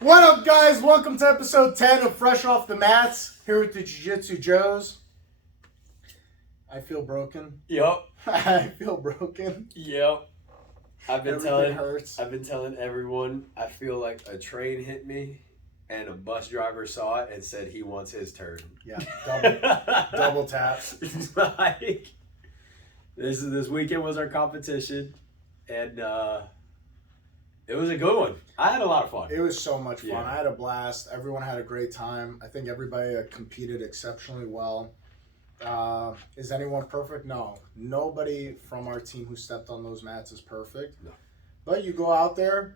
What up, guys? Welcome to episode 10 of Fresh Off the Mats. Here with the Jiu-Jitsu Joes. I feel broken. Yup. I feel broken. Yup. I've been hurts. telling everyone I feel like a train hit me and a bus driver saw it and said he wants his turn. Yeah, double tap. It's like this weekend was our competition and it was a good one. I had a lot of fun. It was so much fun. Yeah. I had a blast. Everyone had a great time. I think everybody competed exceptionally well. Is anyone perfect? No. Nobody from our team who stepped on those mats is perfect. No. But you go out there,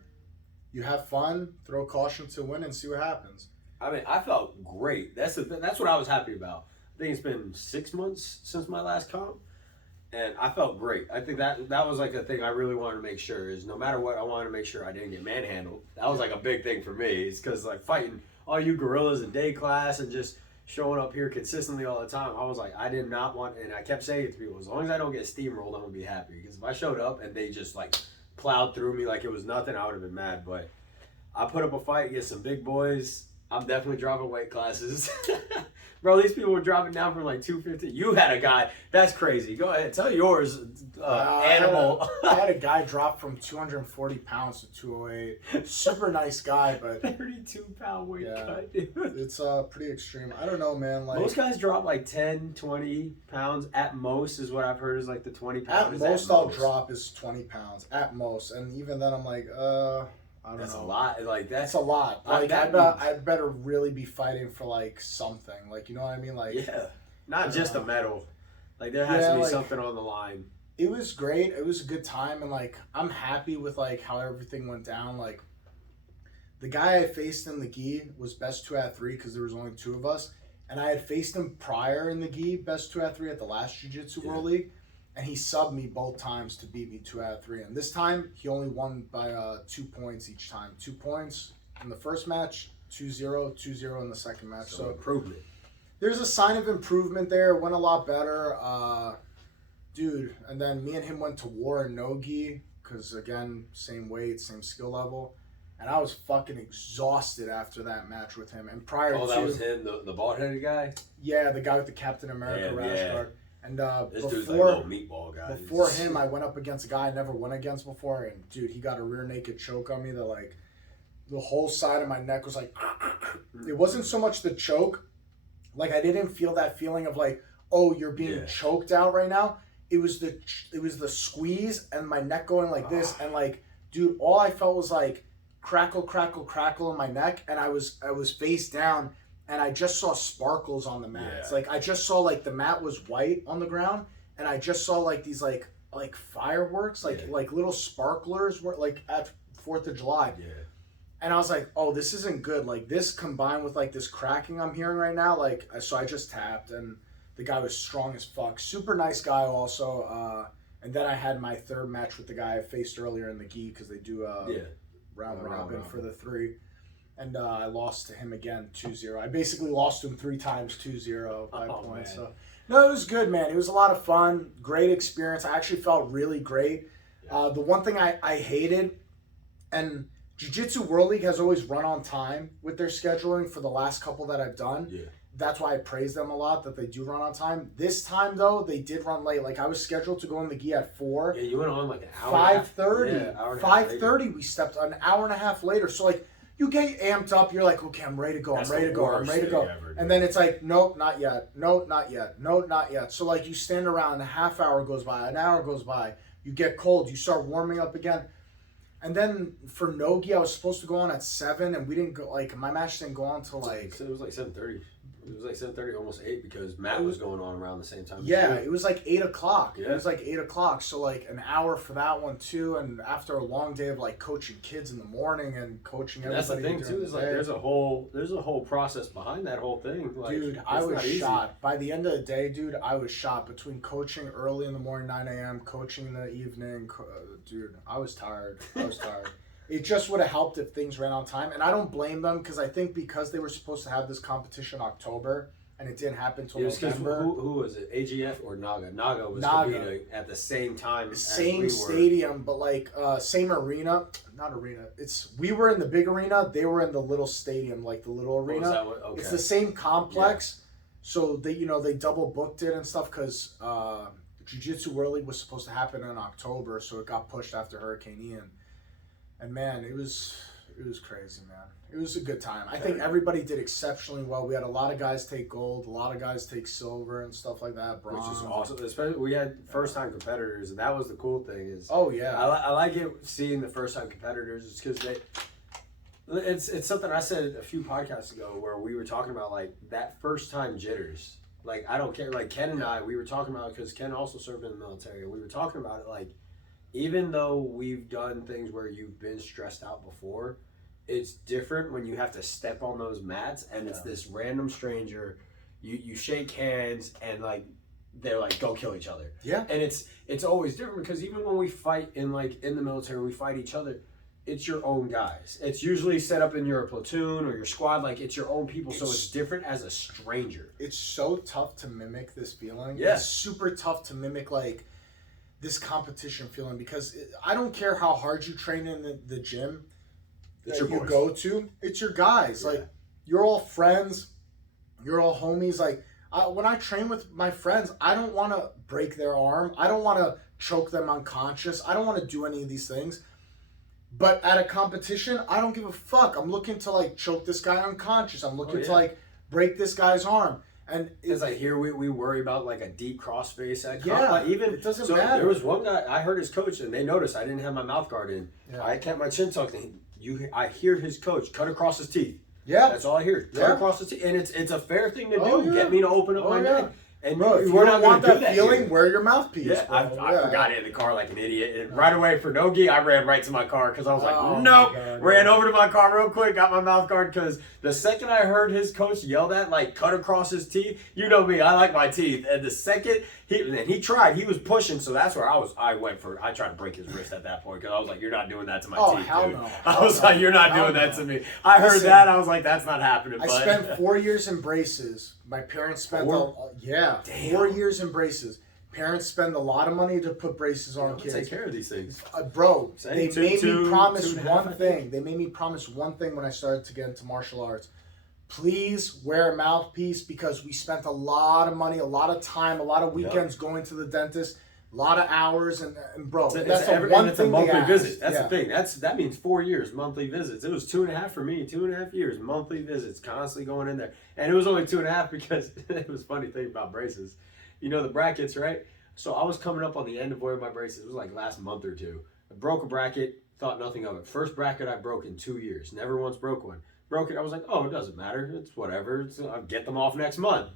you have fun, throw caution to win, and see what happens. I mean, I felt great. That's what I was happy about. I think it's been 6 months since my last comp, and I felt great. I think that was like a thing I really wanted to make sure is no matter what, I wanted to make sure I didn't get manhandled. That was like a big thing for me. It's because like fighting all you gorillas in day class and just showing up here consistently all the time, I was like, I did not want, and I kept saying it to people, as long as I don't get steamrolled, I'm going to be happy. Because if I showed up and they just like plowed through me like it was nothing, I would have been mad. But I put up a fight against some big boys. I'm definitely dropping weight classes. Bro, these people were dropping down from like 250. You had a guy. That's crazy. Go ahead. Tell yours, animal. I had a guy drop from 240 pounds to 208. Super nice guy, but 32-pound weight cut, dude. It's pretty extreme. I don't know, man. Like most guys drop like 10, 20 pounds at most is what I've heard is like the 20 pounds. At most I'll drop is 20 pounds. At most. And even then I'm like, I don't know. That's a lot. Like that's a lot. Like I better really be fighting for like something. Like, you know what I mean? Like not just a medal. Like there has to be something on the line. It was great. It was a good time, and like I'm happy with like how everything went down. Like the guy I faced in the gi was best 2 out of 3 because there was only 2 of us, and I had faced him prior in the gi best 2 out of 3 at the last Jiu-Jitsu World League. And he subbed me both times to beat me 2 out of 3. And this time, he only won by 2 points each time. 2 points in the first match, 2-0, 2-0 in the second match. So improvement. There's a sign of improvement there. It went a lot better. Dude, and then me and him went to war in no-gi. Because, again, same weight, same skill level. And I was fucking exhausted after that match with him. And prior to... that was him, the bald-headed guy? Yeah, the guy with the Captain America rash guard. And this dude's like a little meatball guy. Before him, I went up against a guy I never went against before, and dude, he got a rear naked choke on me that like the whole side of my neck was like. It wasn't so much the choke, like I didn't feel that feeling of like, oh, you're being choked out right now. It was the squeeze and my neck going like this, and like, dude, all I felt was like crackle, crackle, crackle in my neck, and I was face down. And I just saw sparkles on the mats. Like I just saw like the mat was white on the ground, and I just saw like these like fireworks, like little sparklers were like at 4th of July. Yeah. And I was like, oh, this isn't good. Like this combined with like this cracking I'm hearing right now, like so I just tapped, and the guy was strong as fuck. Super nice guy also. And then I had my 3rd match with the guy I faced earlier in the gi because they do round robin for the 3. And I lost to him again, 2-0. I basically lost to him 3 times, 2-0, 5 points. Man. So, no, it was good, man. It was a lot of fun. Great experience. I actually felt really great. The one thing I hated, and Jiu-Jitsu World League has always run on time with their scheduling for the last couple that I've done. Yeah. That's why I praise them a lot, that they do run on time. This time, though, they did run late. Like, I was scheduled to go in the gi at 4. Yeah, you went on like an hour 5:30. 5:30, we stepped an hour and a half later. So, like, you get amped up. You're like, okay, I'm ready to go. I'm ready to go. And then it's like, nope, not yet. Nope, not yet. Nope, not yet. So, like, you stand around. A half hour goes by. An hour goes by. You get cold. You start warming up again. And then for no-gi, I was supposed to go on at 7, and we didn't go. Like, my match didn't go on till like. It was like 7:30. It was like 7:30, almost 8, because Matt was going on around the same time. Yeah, it was like 8 o'clock. Yeah. It was like 8 o'clock. So like an hour for that one too. And after a long day of like coaching kids in the morning and coaching everybody. That's the thing too. Is like there's a whole process behind that whole thing. Like, dude, I was shot. By the end of the day, dude, I was shot between coaching early in the morning, 9 a.m., coaching in the evening. Dude, I was tired. It just would have helped if things ran on time. And I don't blame them because I think because they were supposed to have this competition in October and it didn't happen until November. Who was it? AGF or Naga? Naga was competing at the same time. Same stadium, but like same arena. not arena. We were in the big arena. They were in the little stadium, like the little arena. Okay. It's the same complex. Yeah. So they double booked it and stuff because Jiu-Jitsu World League was supposed to happen in October, so it got pushed after Hurricane Ian. And man, it was crazy, man. It was a good time. I think everybody did exceptionally well. We had a lot of guys take gold, a lot of guys take silver and stuff like that. Bronze. Which is awesome. Especially we had first-time competitors, and that was the cool thing. Is I like it seeing the first-time competitors, because it's something I said a few podcasts ago where we were talking about like that first-time jitters. Like I don't care. Like Ken and I, we were talking about, because Ken also served in the military. We were talking about it like, even though we've done things where you've been stressed out before, it's different when you have to step on those mats and it's this random stranger. You shake hands and like they're like, go kill each other. Yeah. And it's always different, because even when we fight in the military, we fight each other, it's your own guys. It's usually set up in your platoon or your squad, like it's your own people, so it's different as a stranger. It's so tough to mimic this feeling. Yeah. It's super tough to mimic like this competition feeling, because I don't care how hard you train in the gym that you go to, it's your guys. Yeah. Like you're all friends, you're all homies. Like when I train with my friends, I don't want to break their arm. I don't want to choke them unconscious. I don't want to do any of these things. But at a competition, I don't give a fuck. I'm looking to like choke this guy unconscious. I'm looking to like break this guy's arm. And as I hear, we worry about like a deep crossface at like, even it doesn't matter. There was one guy, I heard his coach, and they noticed I didn't have my mouth guard in. Yeah. I kept my chin tucked in. I hear his coach cut across his teeth. Yeah, that's all I hear. Cut across his teeth, and it's a fair thing to do. Get me to open up my neck. And bro, if you don't want that feeling, wear your mouthpiece. Yeah, I forgot it in the car like an idiot. And right away for no gi, I ran right to my car because I was like, nope. Ran over to my car real quick, got my mouth guard, because the second I heard his coach yell that, like, cut across his teeth, you know me, I like my teeth. And the second he tried, he was pushing, so that's where I tried to break his wrist at that point, because I was like, you're not doing that to my teeth, hell dude. No. I was like, you're not doing that to me. I heard that, I was like, that's not happening. I spent 4 years in braces. My parents spent 4 years in braces. Parents spend a lot of money to put braces on kids. Take care of these things, bro. They made me promise one thing. They made me promise one thing when I started to get into martial arts. Please wear a mouthpiece, because we spent a lot of money, a lot of time, a lot of weekends going to the dentist, a lot of hours, and bro, that's the one thing. It's a monthly visit. That's the thing. That means 4 years monthly visits. It was 2.5 for me. 2.5 years monthly visits, constantly going in there, and it was only 2.5 because it was a funny thing about braces. You know the brackets, right? So I was coming up on the end of wearing my braces. It was like last month or two. I broke a bracket, thought nothing of it. First bracket I broke in 2 years. Never once broke one. Broke it. I was like, oh, it doesn't matter. It's whatever. I'll get them off next month.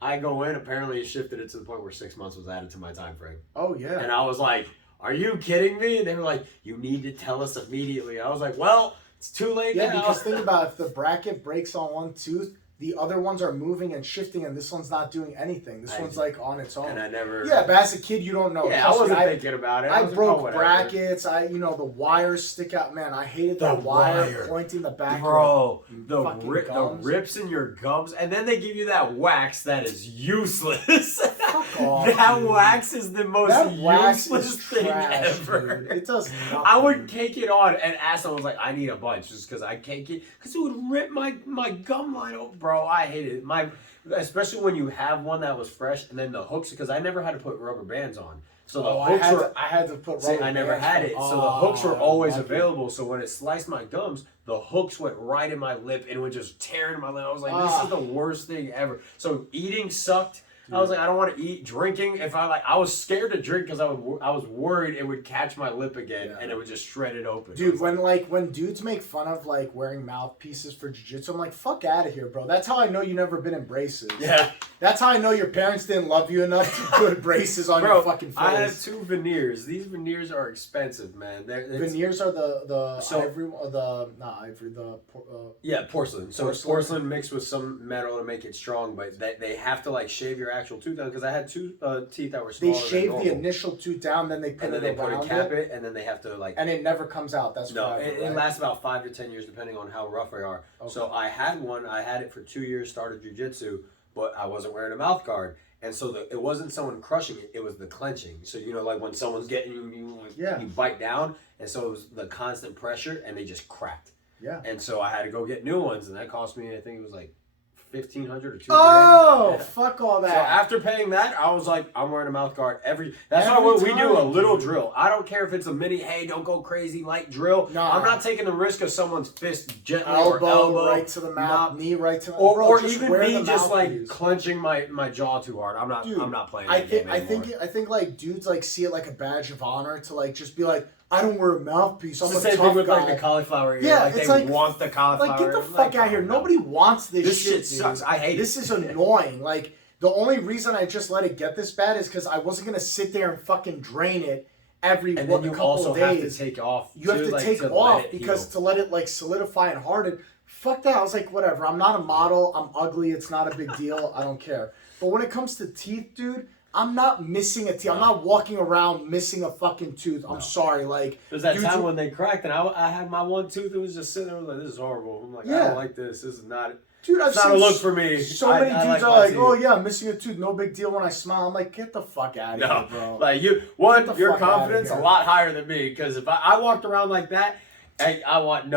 I go in. Apparently, it shifted it to the point where 6 months was added to my time frame. Oh yeah. And I was like, "Are you kidding me?" And they were like, "You need to tell us immediately." I was like, "Well, it's too late now." Yeah, because think about it, if the bracket breaks on one tooth, the other ones are moving and shifting, and this one's not doing anything. This one's like on its own. And I never. Yeah, but as a kid, you don't know. Yeah, I wasn't thinking about it. I broke brackets. The wires stick out. Man, I hated that wire pointing the back. Bro, the rips in your gums, and then they give you that wax that is useless. Fuck off, that dude. wax is the most useless thing ever. Dude. It does nothing. I would cake it on and ask someone, like, I need a bunch, just because I cake it, because it would rip my gum line open. Bro, I hate it. Especially when you have one that was fresh, and then the hooks, because I never had to put rubber bands on. So the hooks I had to put rubber bands. I never had it. So the hooks were always available. So when it sliced my gums, the hooks went right in my lip and would just tear into my lip. I was like, this is the worst thing ever. So eating sucked. Dude. I was like, I don't want to eat. Drinking, I was scared to drink because I was worried it would catch my lip again and it would just shred it open. Dude, when dudes make fun of like wearing mouthpieces for jiu-jitsu, I'm like, fuck out of here, bro. That's how I know you never been in braces. Yeah. That's how I know your parents didn't love you enough to put braces on your fucking face. I have 2 veneers. These veneers are expensive, man. Veneers are the porcelain. So it's porcelain mixed with some metal to make it strong, but they have to like shave your actual tooth down, because I had 2 teeth that were smaller. They shave the initial tooth down, then they put it, and then they have to like. And it never comes out. That's no. It lasts about 5 to 10 years depending on how rough they are. Okay. So I had one. I had it for 2 years. Started jiu-jitsu, but I wasn't wearing a mouth guard. And so it wasn't someone crushing it; it was the clenching. So like when someone's getting you, you bite down, and so it was the constant pressure, and they just cracked. Yeah. And so I had to go get new ones, and that cost me, I think it was like $1,500 or $2,000. Oh, fuck all that. So after paying that, I was like, I'm wearing a mouth guard That's why we do a little drill. I don't care if it's a mini, hey, don't go crazy, light drill. No. I'm not taking the risk of someone's fist gently elbow right to the mouth, knee right to the or even me just like clenching my jaw too hard. I'm not playing that game anymore. I think like dudes like see it like a badge of honor to like just be like, I don't wear a mouthpiece. I'm it's a the same tough thing with guy. like the cauliflower ear. Yeah, like it's they like, want the cauliflower. Like, get the fuck out of here. Nobody wants this shit. This shit sucks. I hate this. This is annoying. Like, the only reason I just let it get this bad is because I wasn't gonna sit there and fucking drain it every and then you couple also of days. have to take off. You have to take off because to let it like solidify and harden. Fuck that. I was like, whatever. I'm not a model. I'm ugly. It's not a big deal. I don't care. But when it comes to teeth, dude, I'm not missing a teeth. I'm not walking around missing a fucking tooth. I'm sorry. Like, there's that time when they cracked and I had my one tooth that was just sitting there. I was like, this is horrible. I'm like, I don't like this. This is not. Dude, it's not a look for me. So many dudes are like, oh yeah, I'm missing a tooth. No big deal when I smile. I'm like, get the fuck out of here, bro. Like your confidence a lot higher than me. Because if I walked around like that, I want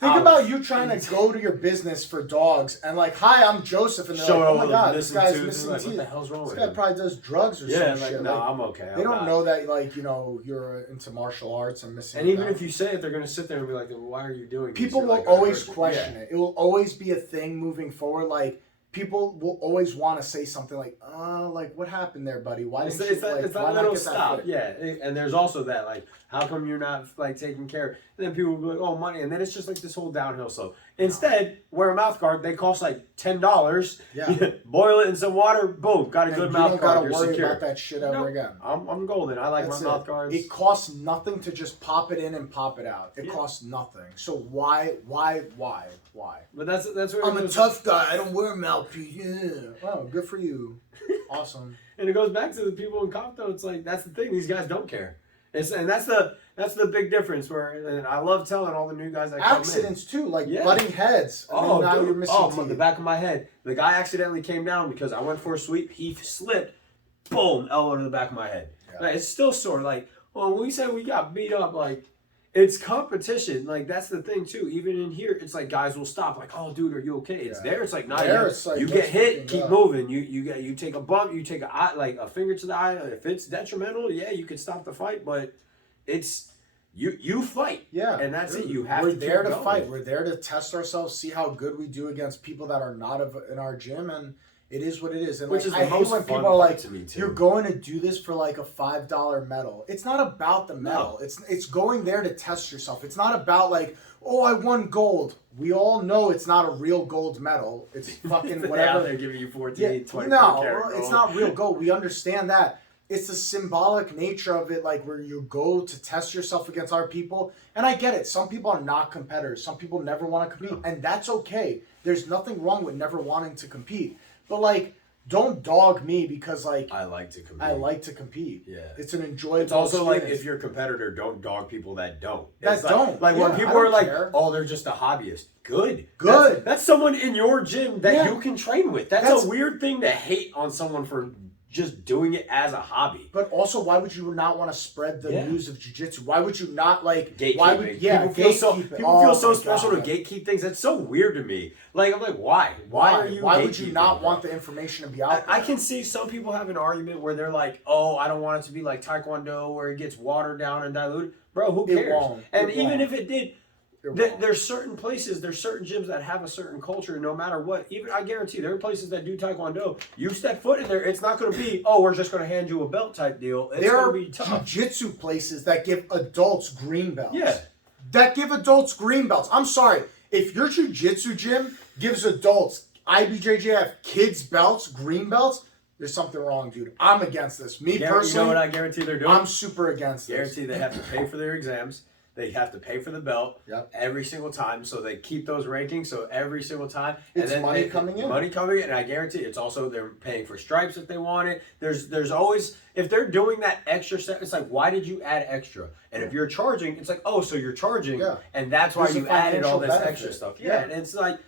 Think about you trying to go to your business for dogs and like, hi, I'm Joseph, and they're like, oh my god, this guy's missing teeth. What the hell's wrong with him? This guy probably does drugs or some shit. No, I'm okay. They don't know that like you're into martial arts and missing. And even if you say it, they're gonna sit there and be like, well, why are you doing this? People will always question it. It will always be a thing moving forward. Like people will always want to say something like, like what happened there, buddy? Why didn't you it's that little stop? Yeah, and there's also that like, how come you're not like taking care? And then people will be like, oh, money, and then it's just like this whole downhill slope. Instead, wear a mouth guard. They cost like $10. Yeah. Boil it in some water. Boom, got a good mouth guard. You don't gotta worry about that shit ever again. I'm golden. I like my mouth guards. It costs nothing to just pop it in and pop it out. It costs nothing. So why? But that's where I'm a tough guy. I don't wear a mouthpiece. Yeah. Wow, good for you. Awesome. And it goes back to the people in comp though. It's like that's the thing. These guys don't care. And that's the big difference. And I love telling all the new guys that come in. Accidents too, like butting heads. And now you're missing teeth. The back of my head. The guy accidentally came down because I went for a sweep. He slipped. Boom, elbow to the back of my head. Yeah. Like, it's still sore. Like when we said we got beat up, like it's competition. Like that's the thing too. Even in here, it's like guys will stop. Like, oh, dude, are you okay? It's there. It's like not there. Like, you get hit, keep moving. You take a bump. You take a finger to the eye. If it's detrimental, you can stop the fight. But it's you fight. Yeah, and that's it. You have. We're there to fight. We're there to test ourselves, see how good we do against people that are not in our gym, and it is what it is. And which like, is the most fun people are like, to me too. You're going to do this for like a $5 medal. It's not about the medal. No. It's going there to test yourself. It's not about like, oh, I won gold. We all know it's not a real gold medal. It's fucking whatever. They're giving you 14, 24 No, it's not real gold. We understand that. It's the symbolic nature of it, like where you go to test yourself against other people. And I get it. Some people are not competitors. Some people never want to compete. And that's okay. There's nothing wrong with never wanting to compete. But like, don't dog me because like I like to compete. I like to compete. Yeah, it's an enjoyable. It's also experience. Like if you're a competitor, don't dog people that don't. Like when people are like, oh, they're just a hobbyist. Good. That's someone in your gym that you can train with. That's a weird thing to hate on someone for just doing it as a hobby. But also, why would you not want to spread the news of jiu-jitsu? Why would you not like gatekeeping? Why would people feel so special to gatekeep things? That's so weird to me. Like I'm like, why? Why would you not want the information to be out there? I can see some people have an argument where they're like, oh, I don't want it to be like Taekwondo where it gets watered down and diluted. Bro, who cares? Even if it did, there's certain places, there's certain gyms that have a certain culture no matter what. Even I guarantee there are places that do Taekwondo. You step foot in there, it's not going to be, oh, we're just going to hand you a belt type deal. It's going to be tough. Jiu-Jitsu places that give adults green belts. Yeah. That give adults green belts. I'm sorry. If your Jiu-Jitsu gym gives adults, IBJJF, kids belts, green belts, there's something wrong, dude. I'm against this. Me personally. You know what I guarantee they're doing? I'm super against this. Guarantee they have to pay for their exams. They have to pay for the belt every single time, so they keep those rankings. So every single time, it's money coming in. Money coming in, and I guarantee it's also they're paying for stripes if they want it. There's always, if they're doing that extra step, it's like, why did you add extra? And if you're charging, it's like, oh, so you're charging, and that's why you added all this extra stuff. Yeah, and it's like.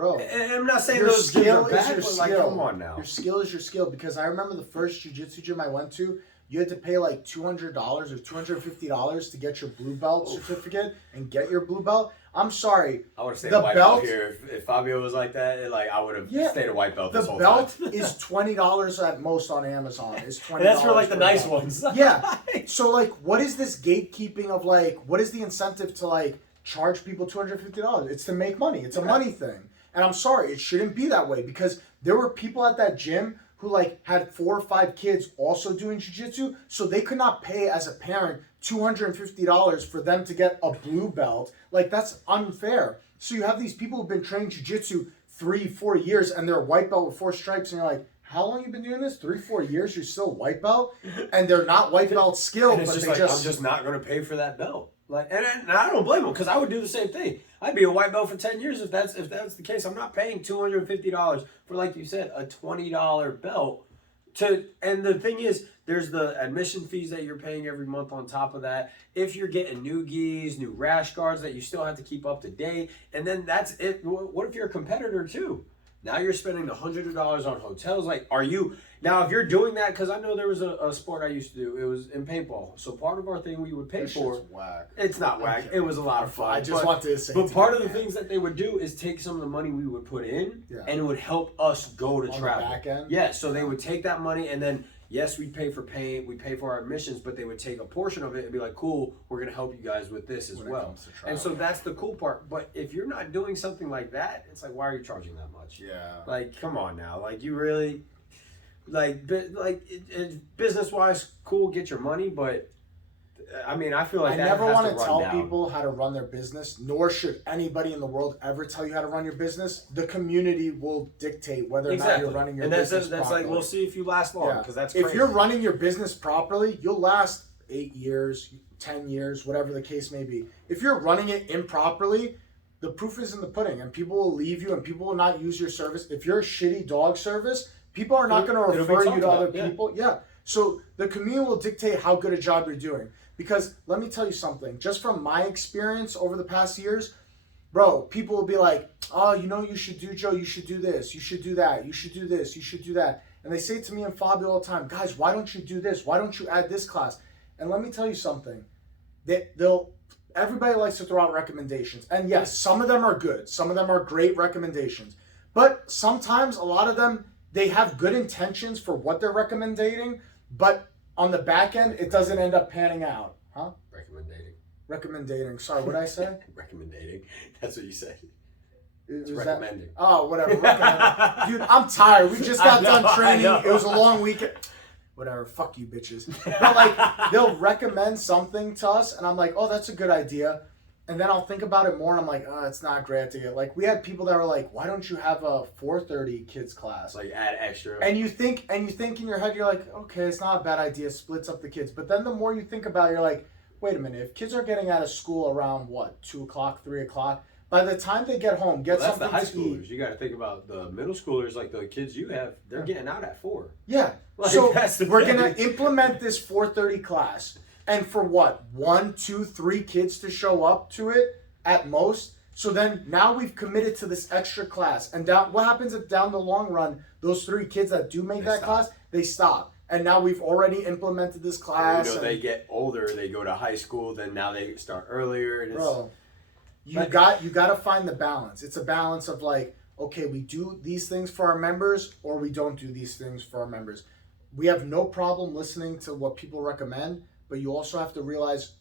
Bro, And I'm not saying your those gyms skill are is bad, your but skill. like, come on now. Your skill is your skill, because I remember the first jiu-jitsu gym I went to, you had to pay like $200 or $250 to get your blue belt certificate and get your blue belt. I'm sorry. I would have stayed a white belt here. If Fabio was like that, like I would have stayed a white belt this whole time. The belt is $20 at most on Amazon. It's $20. And that's for like the nice ones. Yeah. So like, what is this gatekeeping of like? What is the incentive to like charge people $250? It's to make money. It's a money thing. And I'm sorry, it shouldn't be that way, because there were people at that gym who like had 4 or 5 kids also doing jiu-jitsu, so they could not pay as a parent $250 for them to get a blue belt. Like, that's unfair. So you have these people who've been training jiu-jitsu 3-4 years and they're a white belt with 4 stripes, and you're like, how long you been doing this? 3-4 years? You're still white belt? And they're not white belt skilled, but just like, I'm just not going to pay for that belt. Like, and I don't blame them, because I would do the same thing. I'd be a white belt for 10 years if that's the case. I'm not paying $250 for, like you said, a $20 belt. And the thing is, there's the admission fees that you're paying every month on top of that. If you're getting new gis, new rash guards that you still have to keep up to date, and then that's it. What if you're a competitor too? Now you're spending $100 on hotels. Like, are you now? If you're doing that, because I know there was a sport I used to do. It was in paintball. So part of our thing we would pay for. Whack. It's not whack. It was a lot of fun. I just want to say. But part of the things that they would do is take some of the money we would put in, and it would help us go to travel. The back end? Yeah. So they would take that money, and then yes, we pay for paint, we pay for our admissions, but they would take a portion of it and be like, cool, we're gonna help you guys with this as well. And so that's the cool part. But if you're not doing something like that, it's like, why are you charging that much? Yeah. Like, come on now. Like, you really, business wise, cool, get your money, but I mean, I feel like I that never has want to to tell down. people how to run their business, nor should anybody in the world ever tell you how to run your business. The community will dictate whether or not you're running your business properly. That's like, we'll see if you last long, because that's crazy. If you're running your business properly, you'll last 8 years, 10 years, whatever the case may be. If you're running it improperly, the proof is in the pudding, and people will leave you, and people will not use your service. If you're a shitty dog service, people are not going to refer you to other people. Yeah. So the community will dictate how good a job you're doing. Because let me tell you something, just from my experience over the past years, bro, people will be like, oh, you know, you should do, Joe, you should do this, you should do that, you should do this, you should do that. And they say to me and Fabio all the time, guys, why don't you do this? Why don't you add this class? And let me tell you something, everybody likes to throw out recommendations. And yes, some of them are good. Some of them are great recommendations. But sometimes a lot of them, they have good intentions for what they're recommending, but on the back end, it doesn't end up panning out. Huh? Recommending. Sorry, what did I say? Recommending. That's what you said. It's recommending. Oh, whatever. Dude, I'm tired. We just got done training. It was a long weekend. Whatever. Fuck you, bitches. But like, they'll recommend something to us, and I'm like, oh, that's a good idea. And then I'll think about it more, and I'm like, oh, it's not a great idea. Like, we had people that were like, why don't you have a 4:30 kids class? Like, add extra. And you think in your head, you're like, okay, it's not a bad idea, splits up the kids. But then the more you think about it, you're like, wait a minute, if kids are getting out of school around, what, 2 o'clock, 3 o'clock, by the time they get home, that's something the high to schoolers. eat. You got to think about the middle schoolers, like the kids you have, they're getting out at 4. Yeah. Like, so we're going to implement this 4:30 class. And for what, 1, 2, 3 kids to show up to it? At most. So then now we've committed to this extra class. And what happens if down the long run, those 3 kids that do make that class, they stop. And now we've already implemented this class. You know, they get older, they go to high school, then now they start earlier. And bro, you got to find the balance. It's a balance of like, okay, we do these things for our members or we don't do these things for our members. We have no problem listening to what people recommend, but you also have to realize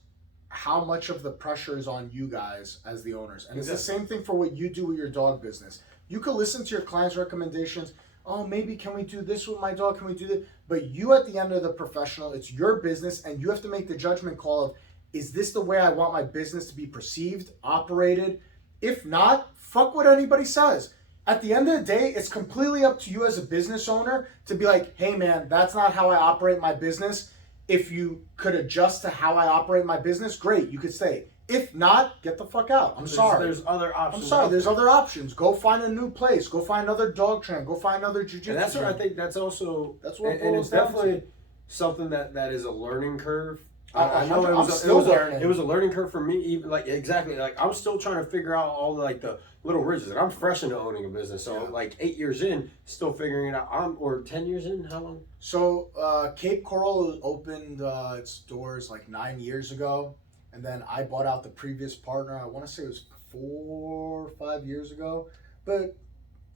how much of the pressure is on you guys as the owners. And it's the same thing for what you do with your dog business. You could listen to your clients' recommendations. Oh, maybe can we do this with my dog? Can we do this? But you at the end of the professional, it's your business, and you have to make the judgment call of, is this the way I want my business to be perceived, operated? If not, fuck what anybody says. At the end of the day, it's completely up to you as a business owner to be like, hey man, that's not how I operate my business. If you could adjust to how I operate my business, great, you could stay. If not, get the fuck out. Sorry. There's other options. I'm sorry, there's other options. Go find a new place. Go find another dog trainer. Go find another jiu-jitsu. And that's what I think. That's what it boils down to. Definitely something that is a learning curve I know I'm still learning. It was a learning curve for me. Even like exactly like I'm still trying to figure out all the little ridges. Like, I'm fresh into owning a business, so like 8 years in, still figuring it out. Or 10 years in. How long? So Cape Coral opened its doors like 9 years ago, and then I bought out the previous partner. I want to say it was 4 or 5 years ago, but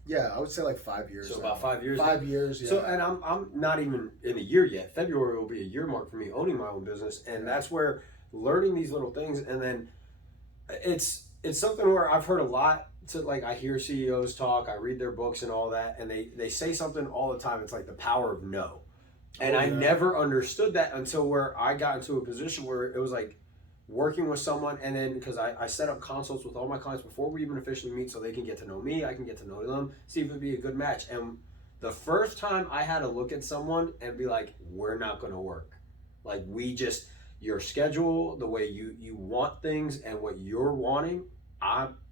yeah, I would say like 5 years. So about 5 years. 5 years. Yeah. So and I'm not even in a year yet. February will be a year mark for me owning my own business, and that's where learning these little things, and then it's something where I've heard a lot. To like I hear CEOs talk, I read their books and all that, and they say something all the time. It's like the power of no, and I never understood that until where I got into a position where it was like working with someone, and then because I set up consults with all my clients before we even officially meet, so they can get to know me, I can get to know them, see if it'd be a good match. And the first time I had to look at someone and be like, we're not going to work. Like your schedule, the way you want things, and what you're wanting,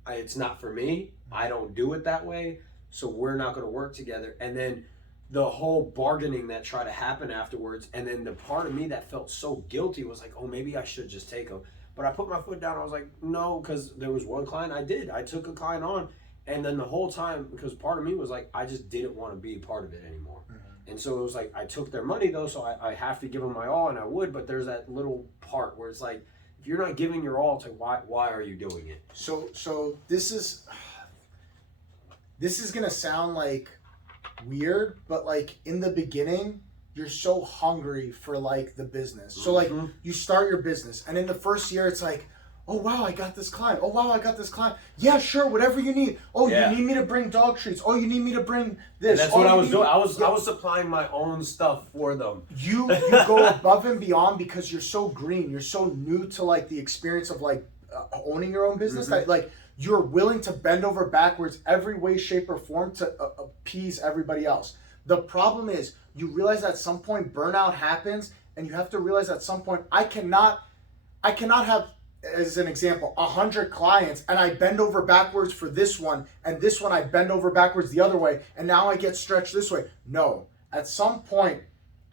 it's not for me. I don't do it that way, so we're not going to work together. And then the whole bargaining that tried to happen afterwards, and then the part of me that felt so guilty was like, oh, maybe I should just take them. But I put my foot down. I was like, no, because there was one client I took a client on, and then the whole time, because part of me was like, I just didn't want to be a part of it anymore. And so it was like, I took their money though, so I have to give them my all, and I would, but there's that little part where it's like, if you're not giving your all, it's like, why are you doing it? So this is gonna sound like weird, but like in the beginning, you're so hungry for like the business. So like you start your business, and in the first year, it's like, oh wow, I got this client. Oh wow, I got this client. Yeah, sure, whatever you need. Oh, you need me to bring dog treats. Oh, you need me to bring this. And that's what I was doing. I was supplying my own stuff for them. You go above and beyond because you're so green. You're so new to like the experience of like owning your own business that like you're willing to bend over backwards every way, shape, or form to appease everybody else. The problem is you realize at some point burnout happens, and you have to realize at some point I cannot have, as an example, 100 clients, and I bend over backwards for this one, and this one I bend over backwards the other way, and now I get stretched this way. No. At some point,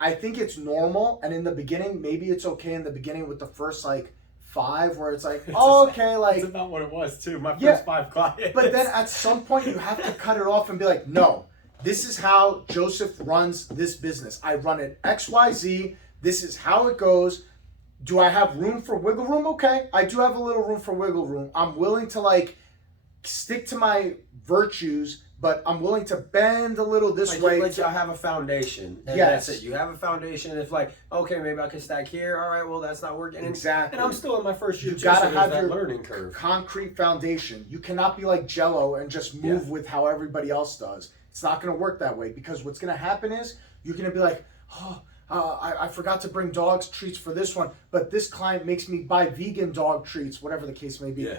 I think it's normal, and in the beginning, maybe it's okay in the beginning with the first, like, 5, where it's like, okay, like... That's about what it was, too, my first 5 clients. But then at some point, you have to cut it off and be like, no, this is how Joseph runs this business. I run it XYZ. This is how it goes. Do I have room for wiggle room? Okay, I do have a little room for wiggle room. I'm willing to like stick to my virtues, but I'm willing to bend a little this way. Like I have a foundation. And that's it. You have a foundation. It's like, okay, maybe I can stack here. All right, well, that's not working. Exactly. And I'm still in my first year. You gotta have your learning curve. Concrete foundation. You cannot be like Jello and just move with how everybody else does. It's not going to work that way, because what's going to happen is you're going to be like, oh, I forgot to bring dogs treats for this one, but this client makes me buy vegan dog treats, whatever the case may be,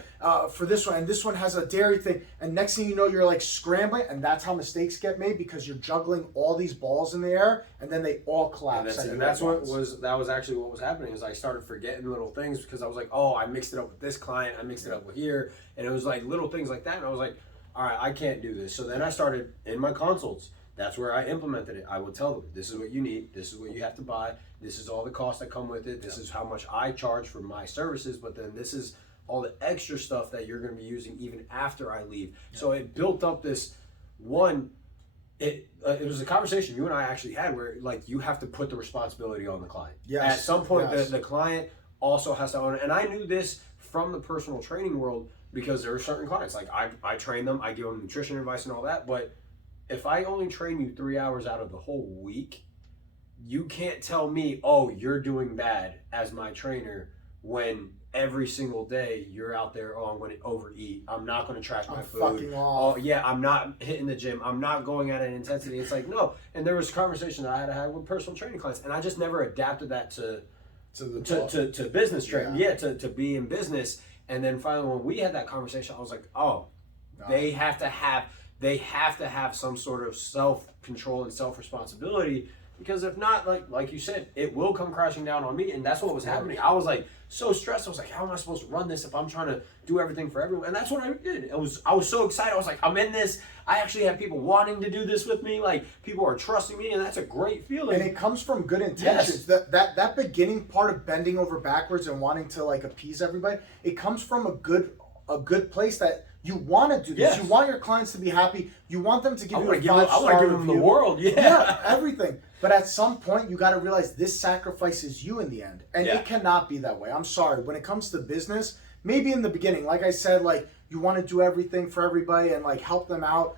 for this one, and this one has a dairy thing, and next thing you know, you're like scrambling, and that's how mistakes get made, because you're juggling all these balls in the air, and then they all collapse. And that was actually what was happening, is I started forgetting little things, because I was like, oh, I mixed it up with this client, I mixed it up with here, and it was like little things like that, and I was like, all right, I can't do this. So then I started in my consults. That's where I implemented it. I would tell them, this is what you need, this is what you have to buy, this is all the costs that come with it, this is how much I charge for my services, but then this is all the extra stuff that you're going to be using even after I leave. So it built up this one, it was a conversation you and I actually had where like you have to put the responsibility on the client. Yes. At some point, the client also has to own it. And I knew this from the personal training world, because there are certain clients, like I train them, I give them nutrition advice and all that, but if I only train you 3 hours out of the whole week, you can't tell me, oh, you're doing bad as my trainer, when every single day you're out there, oh, I'm going to overeat, I'm not going to track my food. Fucking off. Oh, yeah, I'm not hitting the gym, I'm not going at an intensity. It's like, no. And there was conversations I had to have with personal training clients, and I just never adapted that to business training. To be in business. And then finally, when we had that conversation, I was like, oh, they have to have some sort of self-control and self-responsibility, because if not, like you said, it will come crashing down on me. And that's what was happening. I was like so stressed. I was like, how am I supposed to run this if I'm trying to do everything for everyone? And that's what I did. I was so excited. I was like, I'm in this. I actually have people wanting to do this with me. Like, people are trusting me, and that's a great feeling. And it comes from good intentions. Yes. That beginning part of bending over backwards and wanting to like appease everybody, it comes from a good place that you want to do this. Yes. You want your clients to be happy. You want them to give you a 5-star I want to give them the world. Yeah, everything. But at some point, you got to realize this sacrifices you in the end. And Yeah. it cannot be that way. I'm sorry. When it comes to business, maybe in the beginning, like I said, like you want to do everything for everybody and like help them out.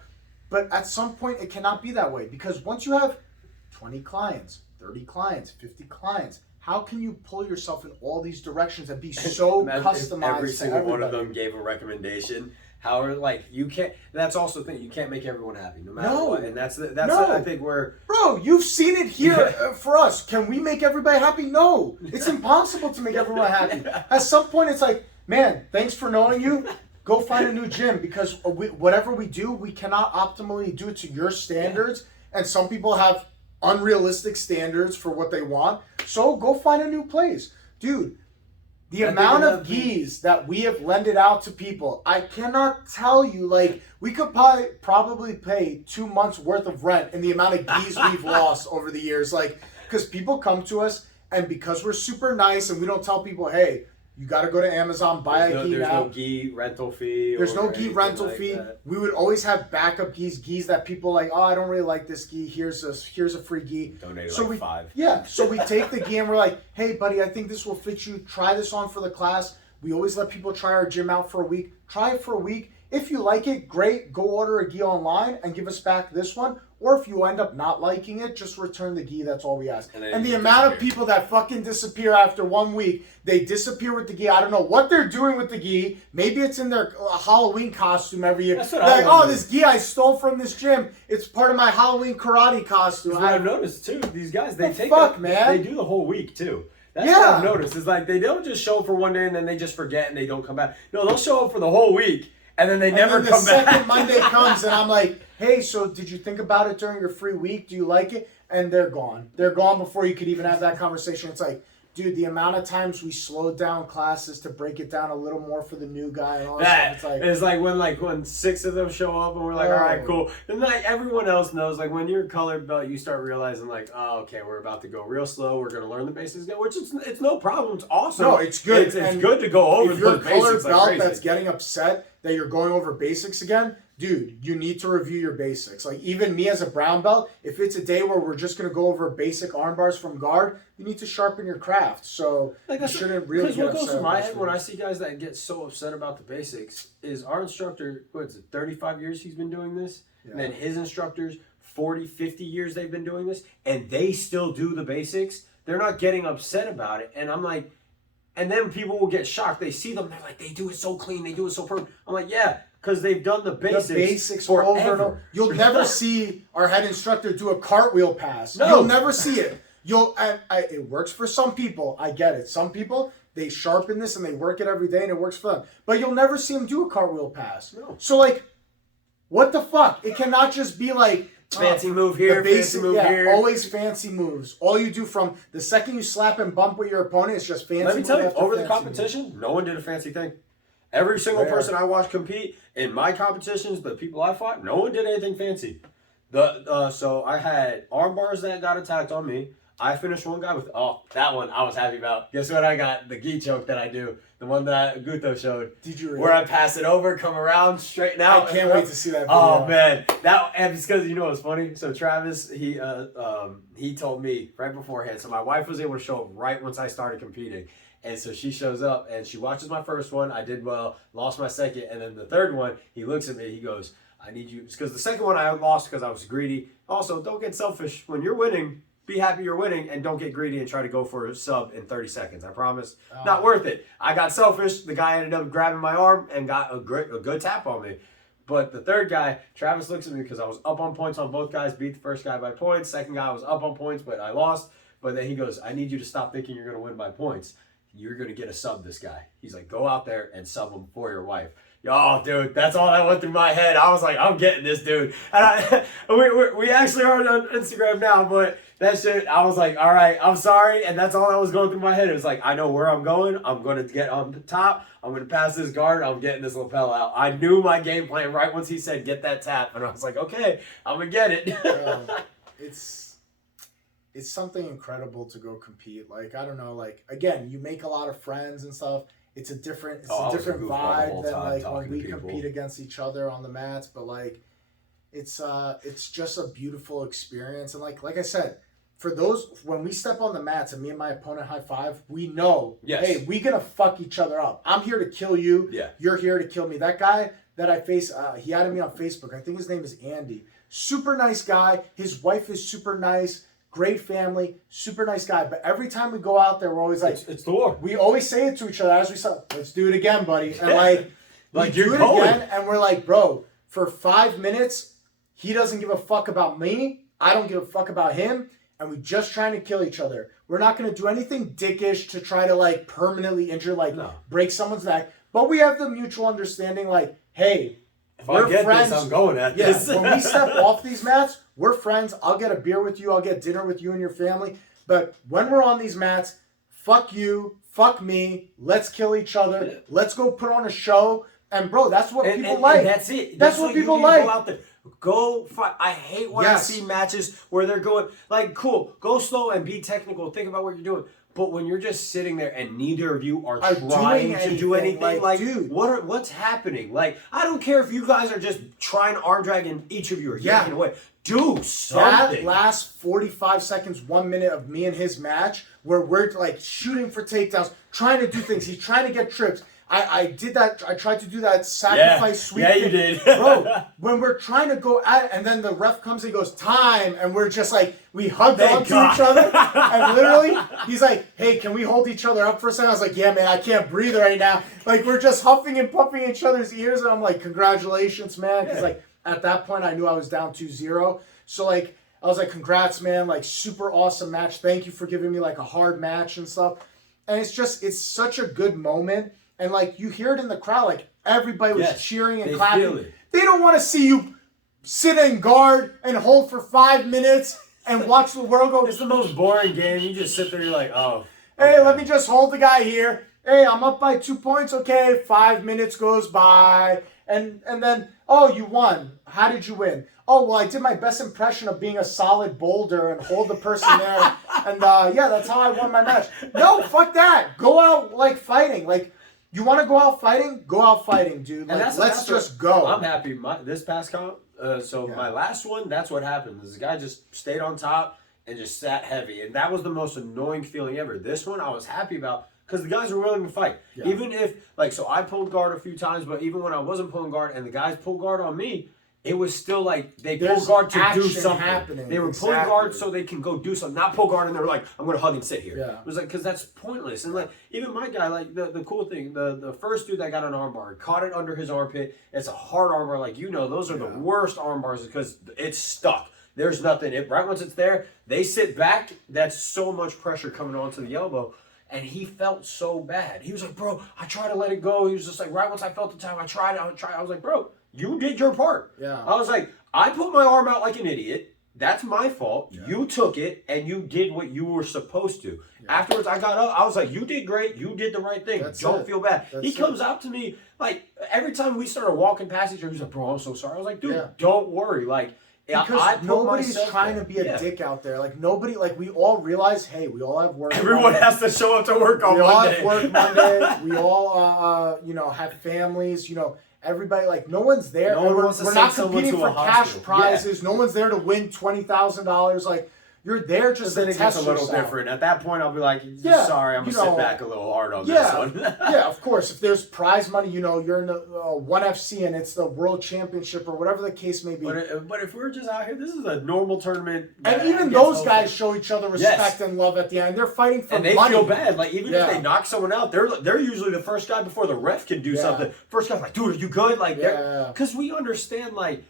But at some point, it cannot be that way. Because once you have 20 clients, 30 clients, 50 clients, how can you pull yourself in all these directions and be so customized Every to single everybody? one of them gave a recommendation. However, like you can't. That's also the thing. You can't make everyone happy, no matter what. And that's I think where. Bro, you've seen it here for us. Can we make everybody happy? No, it's impossible to make everyone happy. At some point, it's like, man, thanks for knowing you. Go find a new gym because whatever we do, we cannot optimally do it to your standards. And some people have unrealistic standards for what they want. So go find a new place, dude. The amount of gis that we have lended out to people, I cannot tell you. Like, we could probably pay 2 months worth of rent in the amount of gis we've lost over the years. Like, because people come to us, and because we're super nice and we don't tell people, hey, you got to go to Amazon, buy a gi now. There's no gi rental fee. There's no gi rental fee. We would always have backup gis that people like, oh, I don't really like this gi. Here's a free gi. Donate so like 5. Yeah, so we take the gi and we're like, hey, buddy, I think this will fit you. Try this on for the class. We always let people try our gym out for a week. Try it for a week. If you like it, great. Go order a gi online and give us back this one. Or if you end up not liking it, just return the gi. That's all we ask. And the amount of people that fucking disappear after 1 week, they disappear with the gi. I don't know what they're doing with the gi. Maybe it's in their Halloween costume every year. That's what like, oh, this gi I stole from this gym. It's part of my Halloween karate costume. I've noticed too. These guys, they take man. They do the whole week too. That's what I've noticed. Is like they don't just show up for one day and then they just forget and they don't come back. No, they'll show up for the whole week. And then they never come back. The second Monday comes and I'm like, hey, so did you think about it during your free week? Do you like it? And they're gone. They're gone before you could even have that conversation. It's like, dude, the amount of times we slowed down classes to break it down a little more for the new guy and all that stuff. It's like when 6 of them show up and we're like, all right, cool. And like everyone else knows, like when you're colored belt, you start realizing like, oh, okay, we're about to go real slow. We're gonna learn the basics again, which it's no problem. It's awesome. No, it's good. It's good to go over. If you're a colored belt that's getting upset that you're going over basics again, dude, you need to review your basics. Like even me as a brown belt, if it's a day where we're just going to go over basic arm bars from guard, you need to sharpen your craft. So you shouldn't really get upset. Because what goes through my head when I see guys that get so upset about the basics is our instructor, what is it, 35 years he's been doing this? Yeah. And then his instructors, 40, 50 years they've been doing this, and they still do the basics. They're not getting upset about it. And I'm like, and then people will get shocked. They see them, they're like, they do it so clean, they do it so perfect. I'm like, yeah, because they've done the basics forever. Over and over. You'll never see our head instructor do a cartwheel pass. No. You'll never see it. It works for some people. I get it. Some people, they sharpen this and they work it every day and it works for them. But you'll never see them do a cartwheel pass. No. So like, what the fuck? It cannot just be like, fancy move here, fancy move here. Always fancy moves. All you do from the second you slap and bump with your opponent is just fancy. Let me tell you, over the move. competition, no one did a fancy thing. Every single person I watched compete in my competitions, the people I fought, no one did anything fancy. So I had arm bars that got attacked on me. I finished one guy with, that one I was happy about. Guess what I got? The gi choke that I do. The one that Guto showed. Did you really? Where I pass it over, come around, straighten out. I can't wait to see that video. Oh, man. And it's because, you know what's funny? So Travis, he told me right beforehand. So my wife was able to show up right once I started competing. And so she shows up and she watches my first one. I did well, lost my second. And then the third one, he looks at me, he goes, I need you. Because the second one I lost because I was greedy. Also, don't get selfish. When you're winning, be happy you're winning and don't get greedy and try to go for a sub in 30 seconds. I promise. Not worth it. I got selfish. The guy ended up grabbing my arm and got a good tap on me. But the third guy, Travis looks at me because I was up on points on both guys, beat the first guy by points. Second guy was up on points, but I lost. But then he goes, I need you to stop thinking you're going to win by points. you're going to get a sub this guy. He's like, go out there and sub him for your wife. Yo, dude, that's all that went through my head. I was like, I'm getting this dude. And we actually are on Instagram now, but that shit, I was like, all right, I'm sorry. And that's all that was going through my head. It was like, I know where I'm going. I'm going to get on the top. I'm going to pass this guard. I'm getting this lapel out. I knew my game plan right once he said, get that tap. And I was like, okay, I'm going to get it. It's something incredible to go compete. Like, I don't know, like, again, you make a lot of friends and stuff. It's a different vibe than like when we compete against each other on the mats. But like, it's just a beautiful experience. And like I said, for those, when we step on the mats and me and my opponent high five, we know, hey, we gonna fuck each other up. I'm here to kill you. Yeah. You're here to kill me. That guy that I face, he added me on Facebook. I think his name is Andy. Super nice guy. His wife is super nice. Great family, super nice guy. But every time we go out there, we're always like, it's the war. We always say it to each other as we say, let's do it again, buddy. And like we do it again, and we're like, bro, for 5 minutes, he doesn't give a fuck about me. I don't give a fuck about him. And we just trying to kill each other. We're not going to do anything dickish to try to like permanently injure, break someone's neck. But we have the mutual understanding, like, hey, if I get friends. This, I'm going at this. When we step off these mats, we're friends. I'll get a beer with you. I'll get dinner with you and your family. But when we're on these mats, fuck you, fuck me. Let's kill each other. Yeah. Let's go put on a show. And bro, that's what people like. And that's it. That's what people like. Go out there. Go fight. I hate when I see matches where they're going like, cool, go slow and be technical. Think about what you're doing. But when you're just sitting there and neither of you are trying to do anything, like dude, what's happening? Like, I don't care if you guys are just trying to arm drag and each of you are yanking away. Do something. That last 45 seconds, 1 minute of me and his match, where we're like shooting for takedowns, trying to do things. He's trying to get trips. I did that. I tried to do that sacrifice sweep. Yeah, you did. Bro, when we're trying to go at it, and then the ref comes and goes, time, and we're just like, we hugged onto each other, and literally, he's like, hey, can we hold each other up for a second? I was like, yeah, man, I can't breathe right now. Like, we're just huffing and puffing each other's ears, and I'm like, congratulations, man. Because, like, at that point, I knew I was down 2-0. So, like, I was like, congrats, man. Like, super awesome match. Thank you for giving me, like, a hard match and stuff. And it's such a good moment. And, like, you hear it in the crowd, like, everybody was cheering and clapping. They don't want to see you sit in guard and hold for 5 minutes and watch the world go. It's the most boring game. You just sit there, you're like, oh. Hey, let me just hold the guy here. Hey, I'm up by 2 points. Okay, 5 minutes goes by. And then, oh, you won. How did you win? Oh, well, I did my best impression of being a solid boulder and hold the person there. And, that's how I won my match. No, fuck that. Go out, like, fighting. Like, you want to go out fighting? Go out fighting, dude. Like, let's just go. I'm happy. This past comp, my last one, that's what happened. This guy just stayed on top and just sat heavy. And that was the most annoying feeling ever. This one I was happy about because the guys were willing to fight. Yeah. Even if, so I pulled guard a few times, but even when I wasn't pulling guard and the guys pulled guard on me, it was still like they pulled guard to do something. Happening. They were pulling guard so they can go do something, not pull guard and they're like, I'm going to hug and sit here. Yeah. It was like, because that's pointless. And like, even my guy, like the cool thing, the first dude that got an armbar, caught it under his armpit. It's a hard armbar. Like, those are the worst armbars because it's stuck. There's nothing. Right once it's there, they sit back. That's so much pressure coming onto the elbow. And he felt so bad. He was like, bro, I tried to let it go. He was just like, right once I felt the time, I tried. I was like, bro, you did your part. Yeah. I was like, I put my arm out like an idiot. That's my fault. Yeah. You took it, and you did what you were supposed to. Yeah. Afterwards, I got up. I was like, you did great. You did the right thing. Don't feel bad. He comes out to me, like, every time we started walking past each other, he's like, bro, I'm so sorry. I was like, dude, don't worry. Like, because nobody's trying to be a dick out there. Like, nobody, like, we all realize, hey, we all have work. Everyone has to show up to work on Monday. We all have work Monday. We all, have families, everybody, like, no one's there. We're not competing for cash prizes. No one's there to win $20,000. Like, you're there just to test yourself. It's a little different. At that point, I'll be like, sorry, I'm going to sit back a little hard on this one. Yeah, of course. If there's prize money, you're in the 1FC and it's the world championship or whatever the case may be. But if we're just out here, this is a normal tournament. And even those guys show each other respect and love at the end. They're fighting for money. And they feel bad. Like, even if they knock someone out, they're usually the first guy before the ref can do something. First guy's like, dude, are you good? Like, because we understand, like,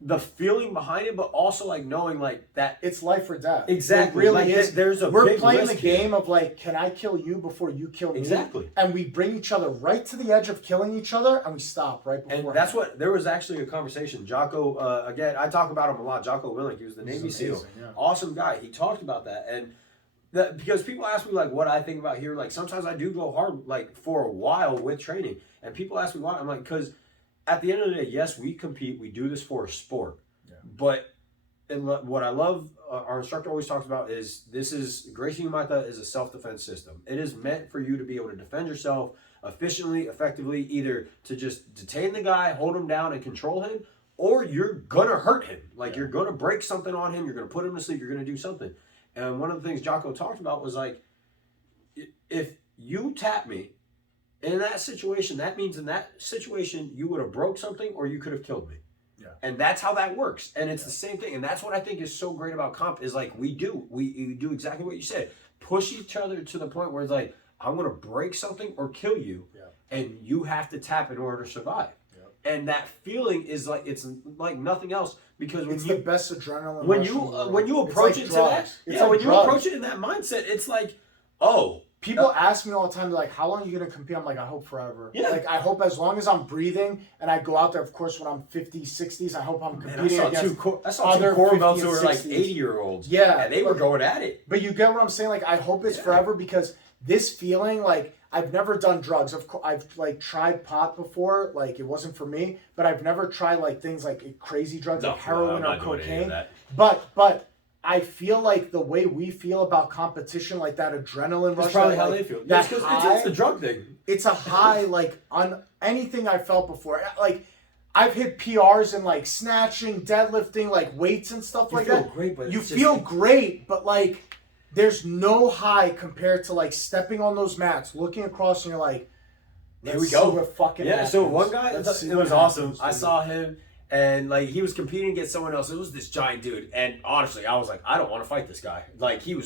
the feeling behind it, but also like knowing like that it's life or death. Exactly. It really like, is. There's a We're big playing risk the game here. of like, can I kill you before you kill me? Exactly. And we bring each other right to the edge of killing each other, and we stop right before. And that's what there was actually a conversation. Jocko, again, I talk about him a lot. Jocko Willink, he was the Navy SEAL, awesome guy. He talked about that, and because people ask me like what I think about here. Like sometimes I do go hard like for a while with training, and people ask me why. I'm like, because at the end of the day, yes, we compete. We do this for a sport, but. And what I love, our instructor always talks about is Gracie Humata is a self-defense system. It is meant for you to be able to defend yourself efficiently, effectively, either to just detain the guy, hold him down, and control him, or you're going to hurt him. Like you're going to break something on him, you're going to put him to sleep, you're going to do something. And one of the things Jocko talked about was like, if you tap me in that situation, that means in that situation, you would have broke something or you could have killed me. Yeah. And that's how that works. And it's the same thing. And that's what I think is so great about comp is like we do exactly what you said. Push each other to the point where it's like, I'm going to break something or kill you. Yeah. And you have to tap in order to survive. Yeah. And that feeling is like, it's like nothing else because when it's the best adrenaline. When you approach it to that, when you approach it in that mindset, it's like, oh, people ask me all the time, they're like, how long are you going to compete? I'm like, I hope forever. Yeah. Like, I hope as long as I'm breathing and I go out there, of course, when I'm 50s, 60s, I hope I'm competing against I saw two core belts who were like 80-year-olds. Yeah. And they were going at it. But you get what I'm saying? Like, I hope it's forever because this feeling, like, I've never done drugs. I've like tried pot before. Like, it wasn't for me. But I've never tried, like, things like crazy drugs like heroin or cocaine. But I feel like the way we feel about competition, like that adrenaline rush. That's probably how they feel. That's because it's the drug thing. It's a high, like, on anything I felt before. Like, I've hit PRs in, like, snatching, deadlifting, like, weights and stuff like that. You feel great, but, like, there's no high compared to, like, stepping on those mats, looking across, and you're like, there we go. Happens. So one guy, it was awesome. I saw him. And, like, he was competing against someone else. It was this giant dude. And, honestly, I was like, I don't want to fight this guy. Like, he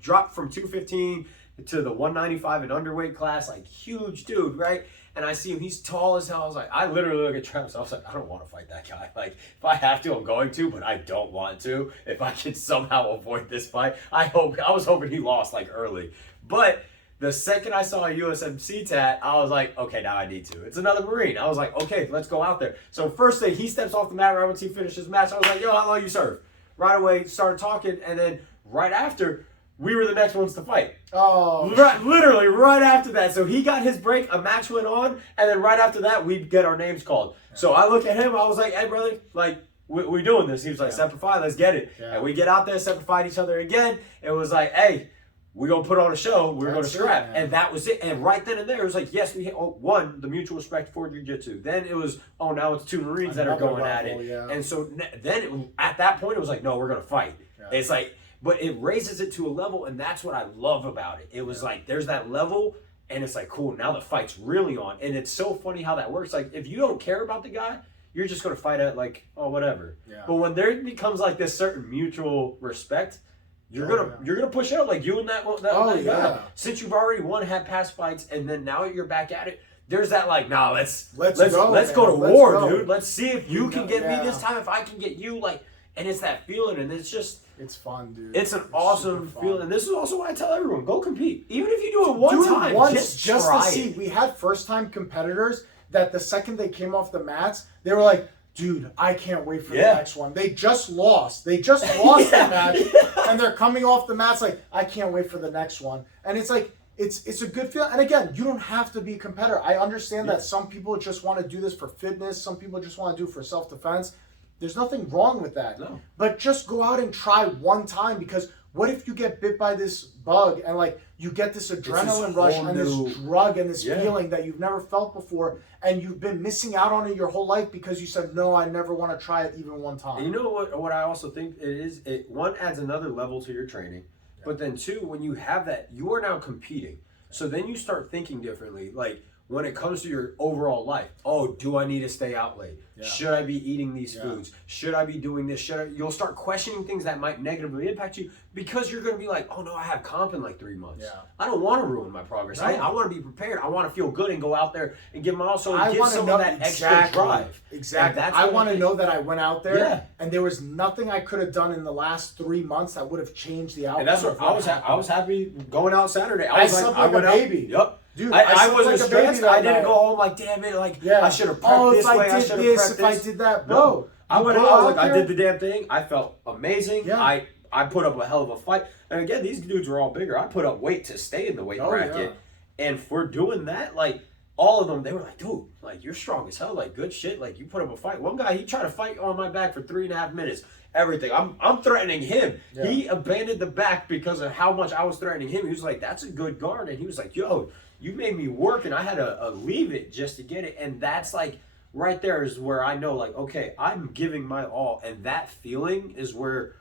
dropped from 215 to the 195 and underweight class. Like, huge dude, right? And I see him. He's tall as hell. I was like, I literally look at Travis. I was like, I don't want to fight that guy. Like, if I have to, I'm going to. But I don't want to. If I can somehow avoid this fight. I was hoping he lost, like, early. But the second I saw a USMC tat, I was like, okay, now I need to. It's another Marine. I was like, okay, let's go out there. So first thing, he steps off the mat right once he finishes his match. I was like, yo, how long you serve? Right away, started talking. And then right after, we were the next ones to fight. Oh. Literally right after that. So he got his break, a match went on. And then right after that, we'd get our names called. So I look at him, I was like, hey, brother, like, we're doing this. He was like, separate fight, let's get it. Yeah. And we get out there, separate fight each other again. It was like, hey, we're going to put on a show. We're going to scrap. And that was it. And right then and there, it was like, yes, we one, the mutual respect for Jiu-Jitsu. Then it was, now it's two Marines that are going at it. Yeah. And so then at that point, it was like, no, we're going to fight. Yeah. It's like, but it raises it to a level, and that's what I love about it. It was like, there's that level, and it's like, cool, now the fight's really on. And it's so funny how that works. Like, if you don't care about the guy, you're just going to fight at like, oh, whatever. Yeah. But when there becomes like this certain mutual respect, you're gonna push out like you and that guy. Since you've already had past fights, and then now you're back at it. There's that like, nah, let's go to war, dude. Let's see if you can get me this time, if I can get you. Like, and it's that feeling, and it's just fun, dude. It's an awesome feeling, and this is also why I tell everyone, go compete, even if you do it one time, just to see. We had first time competitors that the second they came off the mats, they were like, dude, I can't wait for the next one. They just lost. They just lost the match, and they're coming off the mats like, I can't wait for the next one. And it's like, it's a good feeling. And again, you don't have to be a competitor. I understand that some people just want to do this for fitness. Some people just want to do it for self-defense. There's nothing wrong with that. No. But just go out and try one time, because what if you get bit by this bug and like you get this adrenaline rush and this drug and this feeling that you've never felt before, and you've been missing out on it your whole life because you said, no, I never want to try it even one time. And you know what I also think it is? One, adds another level to your training. But then two, when you have that, you are now competing. So then you start thinking differently. Like, when it comes to your overall life, oh, do I need to stay out late? Yeah. Should I be eating these foods? Should I be doing this? You'll start questioning things that might negatively impact you because you're going to be like, oh no, I have comp in like 3 months. Yeah. I don't want to ruin my progress. No. I want to be prepared. I want to feel good and go out there and give my all. So I give some of that extra drive. Exactly. I want to know that I went out there and there was nothing I could have done in the last 3 months that would have changed the outcome. And that's what I was happy going out Saturday. I slept like a baby. Yep. Dude, I wasn't like stressed. I didn't go home like, damn it, like I should have prepped this way. I should have prepped this. If I did that, bro. I went out, I did the damn thing. I felt amazing. Yeah. I put up a hell of a fight. And again, these dudes were all bigger. I put up weight to stay in the weight bracket. Yeah. And for doing that, like, all of them, they were like, dude, like, you're strong as hell. Like, good shit. Like, you put up a fight. One guy, he tried to fight on my back for 3.5 minutes. Everything. I'm threatening him. Yeah. He abandoned the back because of how much I was threatening him. He was like, that's a good guard. And he was like, yo, you made me work, and I had to leave it just to get it. And that's like, right there is where I know, like, okay, I'm giving my all. And that feeling is where,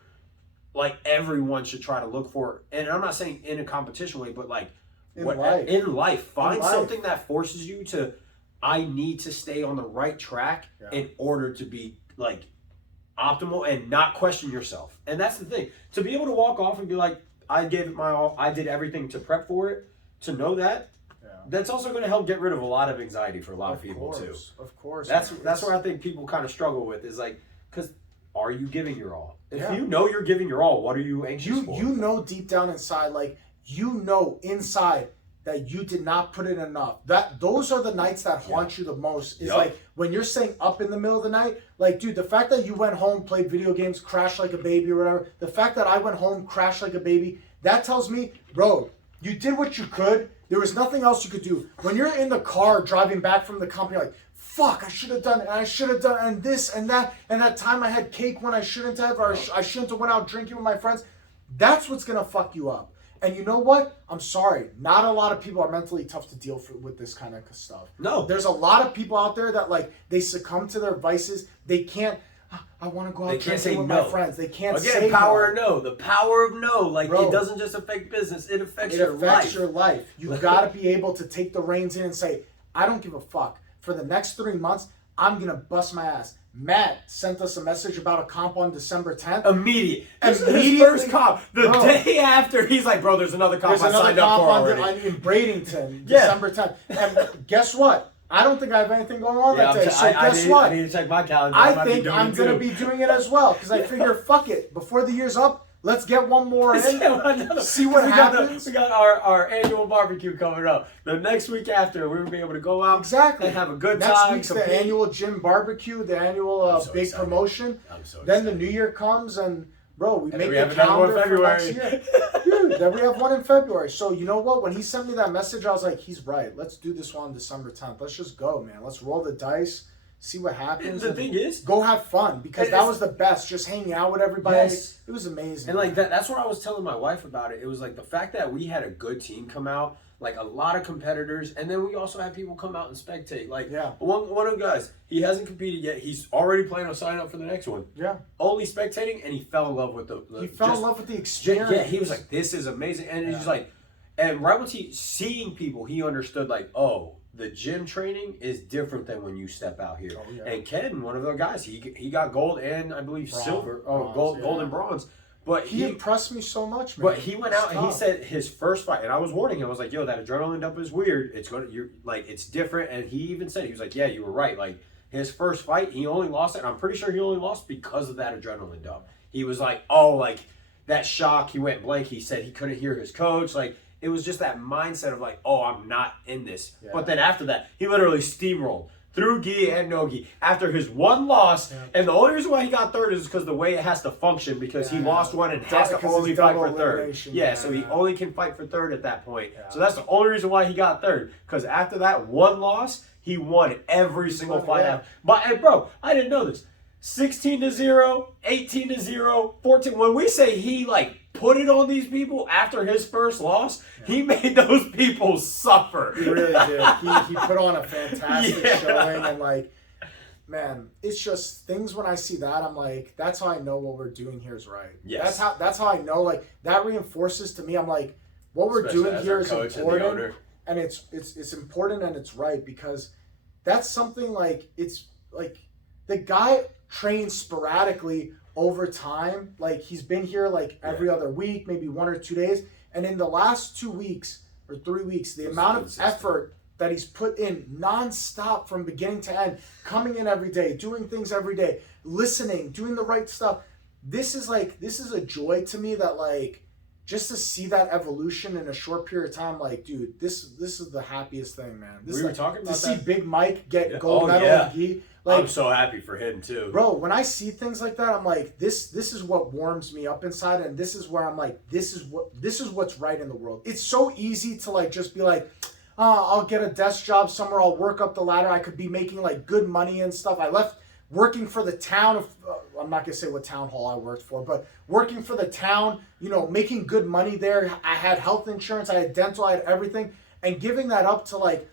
like, everyone should try to look for. And I'm not saying in a competition way, but like, in life, find something that forces you to, I need to stay on the right track in order to be, like, optimal and not question yourself. And that's the thing. To be able to walk off and be like, I gave it my all, I did everything to prep for it, to know that, that's also going to help get rid of a lot of anxiety for a lot of people too. Of course. That's where I think people kind of struggle with is like, because are you giving your all? If you know you're giving your all, what are you anxious for? You know deep down inside, like, you know inside that you did not put in enough. Those are the nights that haunt you the most. Is like when you're staying up in the middle of the night, like, dude, the fact that you went home, played video games, crashed like a baby or whatever, the fact that I went home, crashed like a baby, that tells me, bro, you did what you could. There was nothing else you could do. When you're in the car driving back from the company, like, fuck, I should have done it, and I should have done, and this and that time I had cake when I shouldn't have, or I shouldn't have went out drinking with my friends. That's what's gonna fuck you up. And you know what? I'm sorry. Not a lot of people are mentally tough to deal with this kind of stuff. No. There's a lot of people out there that, like, they succumb to their vices. They can't, I want to go out drinking with my friends. They can't say no. Again, power of no. The power of no. Like, bro, it doesn't just affect business. It affects your life. It affects your life. You've got to be able to take the reins in and say, I don't give a fuck. For the next 3 months, I'm going to bust my ass. Matt sent us a message about a comp on December 10th. Immediately. His first comp. The day after, he's like, bro, there's another comp I signed up for already. In Bradenton, December 10th. And guess what? I don't think I have anything going on that day. So guess what? I need to check my calendar. I think I'm going to be doing it as well. Because I figure, fuck it. Before the year's up, let's get one more in. See what happens. We got our annual barbecue coming up. The next week after, we're going to be able to go out and have a good time. Next week's the annual gym barbecue, the annual big promotion. I'm so excited. Then the New Year comes and, bro, we make the calendar for next year. Dude, then we have one in February. So you know what? When he sent me that message, I was like, he's right. Let's do this one on December 10th. Let's just go, man. Let's roll the dice. See what happens. The thing is, go have fun, because that was the best. Just hanging out with everybody. Yes. It was amazing. And like that's what I was telling my wife about it. It was like the fact that we had a good team come out, like a lot of competitors, and then we also had people come out and spectate. Like one of the guys, he hasn't competed yet. He's already planning on signing up for the next one. Yeah. Only spectating, and he fell in love with he fell in love with the experience. Yeah, he was like, this is amazing. And he's like, and right once seeing people, he understood, like, oh, the gym training is different than when you step out here. Oh, yeah. And Ken, one of the guys, he got gold and I believe silver. Gold and bronze. But he impressed me so much, man. But he went out and he said his first fight, and I was warning him. I was like, "Yo, that adrenaline dump is weird. It's different." And he even said, he was like, "Yeah, you were right. Like, his first fight, he only lost it. And I'm pretty sure he only lost because of that adrenaline dump. He was like, oh, like that shock. He went blank. He said he couldn't hear his coach. Like, it was just that mindset of like, oh, I'm not in this. Yeah. But then after that, he literally steamrolled through gi and no gi after his one loss. Yeah. And the only reason why he got third is because the way it has to function, because he lost one and has to only fight for third. Yeah, so he only can fight for third at that point. Yeah. So that's the only reason why he got third. Because after that one loss, he won every single fight. Yeah. But, and bro, I didn't know this. 16-0, 18-0, 14. When we say he like put it on these people after his first loss, he made those people suffer. He really did. He put on a fantastic showing, and like, man, it's just things when I see that, I'm like, that's how I know what we're doing here is right. Yes. That's how I know, like, that reinforces to me, I'm like, what we're doing here is important. and it's important and it's right, because that's something like, it's like the guy trains sporadically over time. Like he's been here like every other week, maybe 1 or 2 days, and in the last 2 weeks or 3 weeks, the amount of effort that he's put in nonstop from beginning to end, coming in every day, doing things every day, listening, doing the right stuff. This is a joy to me, that like, just to see that evolution in a short period of time, like, dude, this is the happiest thing, man. We were talking about to that. see Big Mike get gold medal in gi. Like, I'm so happy for him too, bro. When I see things like that, I'm like, this is what warms me up inside, and this is where I'm like, this is what's right in the world. It's so easy to like just be like, I'll get a desk job somewhere, I'll work up the ladder, I could be making like good money and stuff. I left working for the town of, I'm not gonna say what town hall I worked for, but working for the town, making good money there. I had health insurance, I had dental, I had everything, and giving that up to like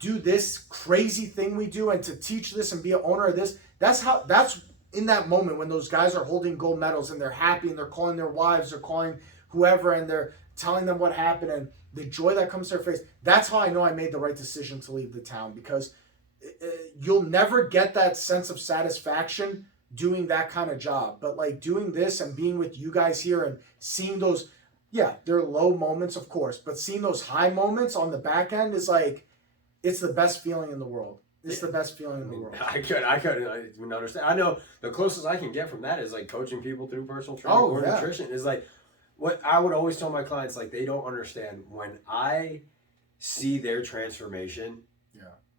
do this crazy thing we do and to teach this and be an owner of this. That's in that moment when those guys are holding gold medals and they're happy and they're calling their wives, they're calling whoever, and they're telling them what happened and the joy that comes to their face. That's how I know I made the right decision to leave the town, because you'll never get that sense of satisfaction doing that kind of job. But like doing this and being with you guys here and seeing those, there are low moments, of course, but seeing those high moments on the back end is like, it's the best feeling in the world. It's the best feeling in the world. I couldn't understand. I know the closest I can get from that is like coaching people through personal training or nutrition. Is like what I would always tell my clients, like they don't understand when I see their transformation.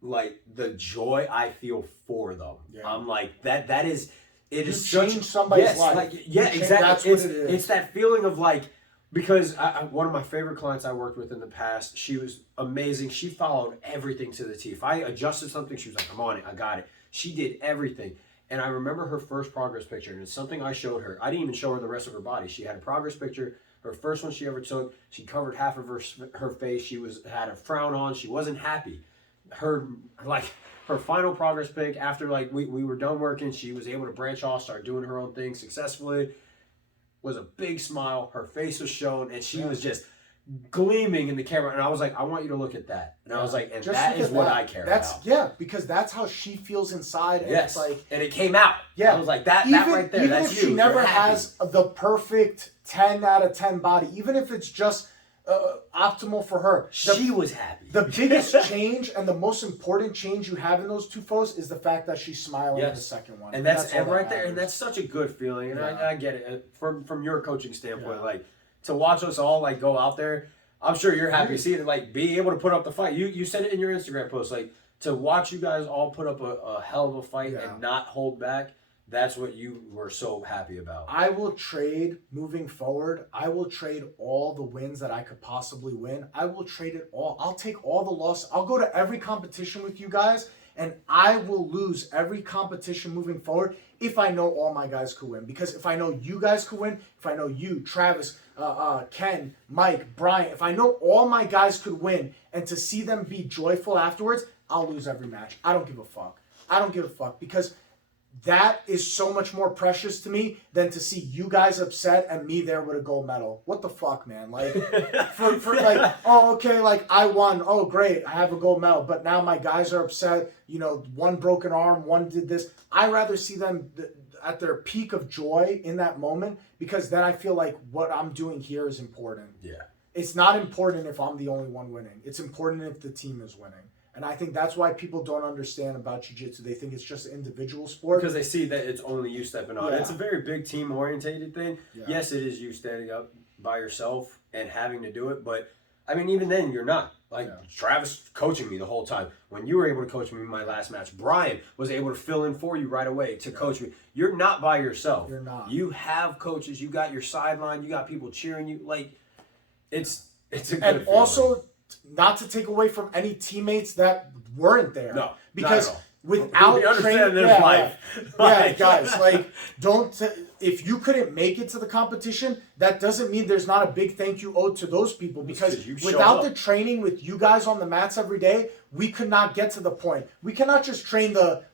Like the joy I feel for them. I'm like that is it. Is changed somebody's life. Like, exactly. That's what it is. It's that feeling of like, because one of my favorite clients I worked with in the past, she was amazing. She followed everything to the T. If I adjusted something, she was like, I'm on it, I got it. She did everything. And I remember her first progress picture, and it's something I showed her. I didn't even show her the rest of her body. She had a progress picture, her first one she ever took. She covered half of her face. She had a frown on. She wasn't happy. Her final progress pic after like we were done working, she was able to branch off, start doing her own thing successfully. Was a big smile, her face was shown, and she was just gleaming in the camera. And I was like, I want you to look at that. And I was like, and just that is what I care about. Yeah, because that's how she feels inside. And it's like, and it came out. Yeah, I was like, that right there. Even that's if she never has the perfect 10 out of 10 body, even if it's just optimal for her. She was happy. The biggest change and the most important change you have in those two photos is the fact that she's smiling in the second one. And that's right there. And that's such a good feeling. And I get it. From your coaching standpoint, like to watch us all like go out there, I'm sure you're happy to see it. Like be able to put up the fight. You said it in your Instagram post. Like to watch you guys all put up a hell of a fight and not hold back. That's what you were so happy about. I will trade, moving forward, I will trade all the wins that I could possibly win. I will trade it all. I'll take all the losses. I'll go to every competition with you guys, and I will lose every competition moving forward if I know all my guys could win. Because if I know you guys could win, if I know you, Travis, Ken, Mike, Brian, if I know all my guys could win, and to see them be joyful afterwards, I'll lose every match. I don't give a fuck. I don't give a fuck, because that is so much more precious to me than to see you guys upset and me there with a gold medal. What the fuck, man? Like, for like, oh, okay, like I won. Oh, great, I have a gold medal. But now my guys are upset. One broken arm, one did this. I'd rather see them at their peak of joy in that moment, because then I feel like what I'm doing here is important. Yeah. It's not important if I'm the only one winning. It's important if the team is winning. And I think that's why people don't understand about jiu-jitsu. They think it's just an individual sport. Because they see that it's only you stepping on. Yeah. It's a very big team-orientated thing. Yeah. Yes, it is you standing up by yourself and having to do it. But, I mean, even then, you're not. Like, Travis coaching me the whole time. When you were able to coach me in my last match, Brian was able to fill in for you right away to coach me. You're not by yourself. You're not. You have coaches. You got your sideline. You got people cheering you. Like, it's a good And feeling. also, not to take away from any teammates that weren't there. No, because not at all. without we understand their life. Yeah, guys, like, if you couldn't make it to the competition, that doesn't mean there's not a big thank you owed to those people, because without the training with you guys on the mats every day, we could not get to the point. We cannot just train the,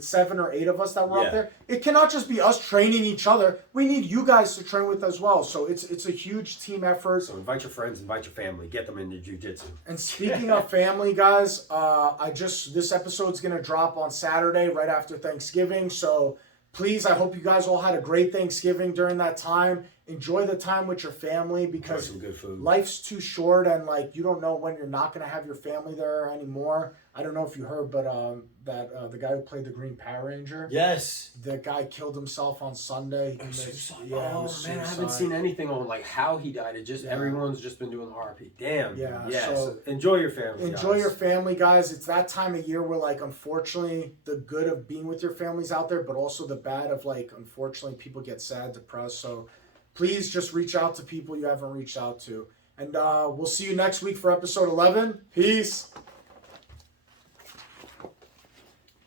7 or 8 of us that were up there. It cannot just be us training each other. We need you guys to train with as well. So it's a huge team effort. So invite your friends, invite your family, get them into jiu-jitsu. And speaking of family, guys, this episode's gonna drop on Saturday right after Thanksgiving. So please, I hope you guys all had a great Thanksgiving during that time. Enjoy the time with your family, because some good food. Life's too short, and like, you don't know when you're not gonna have your family there anymore. I don't know if you heard, but the guy who played the Green Power Ranger, yes, the guy killed himself on Sunday. I haven't seen anything on like how he died. It just everyone's just been doing the RP. Damn. Yeah. So enjoy your family. Enjoy your family, guys. It's that time of year where, like, unfortunately, the good of being with your family's out there, but also the bad of, like, unfortunately, people get sad, depressed. So please just reach out to people you haven't reached out to. And we'll see you next week for episode 11. Peace.